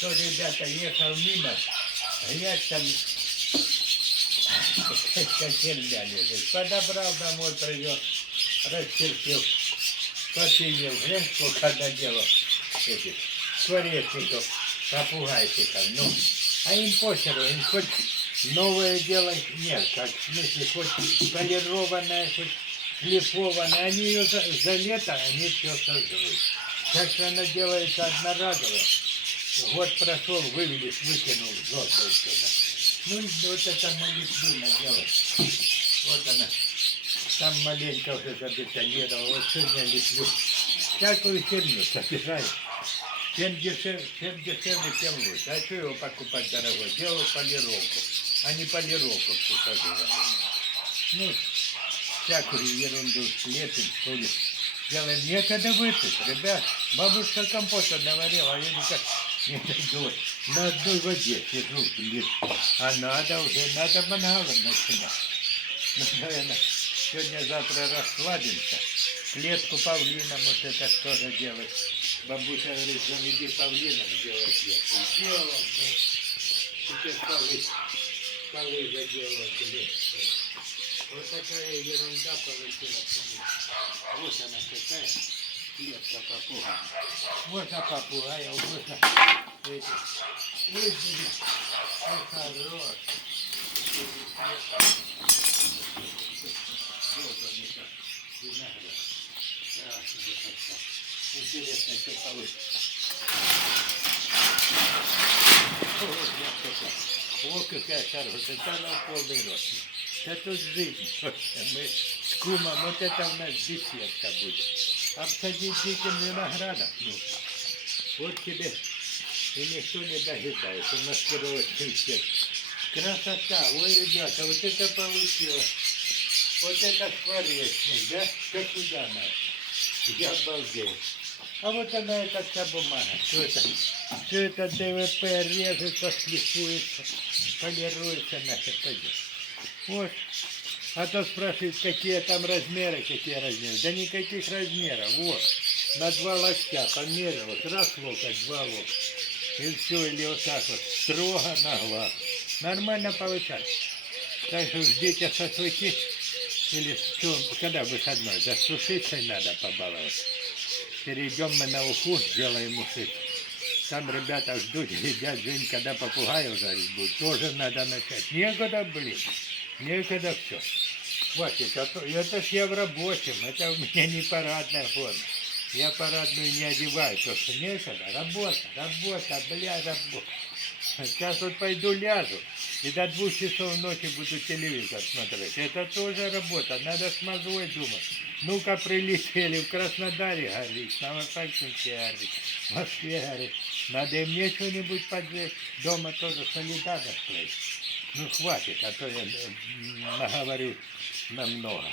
то ребята ехал мимо, глядь, там херня лежит. Подобрал домой, привез, расчерпил, попилил. Глянь, сколько наделал этих скворечников, попугайчиков. Ну, а им похеру, им хоть новое дело нет, как в смысле, хоть полированное, хоть шлифованное. Они ее за лето, они все сожрут. Так что она делается одноразово. Год прошел, вывели, выкинул, жёлтый сюда. Ну, вот это молитву наделать. Вот она. Там маленько уже забетонировал. Вот сегодня леплю. Всякую херню собираю. Чем дешевле, тем лучше. А что его покупать дорогой? Делаю полировку. А не полировку покажу. Ну, всякую ерунду лепим, что ли. Делаем. Некогда выпить, ребят. Бабушка компота наварила, а я никак не дойду. На одной воде сижу, блин. А надо уже, надо мангалом начинать. Ну, наверное, сегодня-завтра расслабимся. Клетку павлином вот это тоже делать. Бабуся говорит, заведи павлином, сделай клетку. Сделал, ну, теперь полы заделал, блин. Вот такая ерунда получилась. Вот она какая. Клетка попугая. Можно попугая, можно эти. Ой, блин, ой, хорош. Интересно, что получится. Вот какая хорошая, это на полный рост. Это тут жизнь. Мы с кумом, вот это у нас беседка будет. Обсадить диким виноградом. Ну, вот тебе и никто не догадает. У нас кировочный всех. Красота. Ой, ребята, вот это получилось. Вот это скворечник, да? Как куда надо? Я обалдел. А вот она, эта вся бумага. Что это? Все это ДВП режется, шлифуется, полируется, нахер пойдет. Вот. А то спрашивают, какие там размеры, какие размеры. Да никаких размеров. Вот. На 2 локтя померил. Вот раз локоть, 2 локтя. И все, или вот так вот. Строго на глаз. Нормально получается. Так что ждите шашлыки. Или что, когда выходной? Да с ушицей надо побаловать. Перейдем мы на уху, сделаем ушицу. Там ребята ждут, едят день, когда попугаев жарить будут. Тоже надо начать. Некогда, блин. Некогда все. Хватит, это ж я в рабочем, это у меня не парадная форма. Я парадную не одеваю, потому что некогда. Работа, бля, работа. Сейчас вот пойду ляжу и до 2 часов ночи буду телевизор смотреть. Это тоже работа, надо с мозгой думать. Ну-ка прилетели, в Краснодаре горит, в Новосибирске горит, в Москве горит. Надо и мне что-нибудь поджечь. Дома тоже солидарность. Ну хватит, а то я наговорю намного.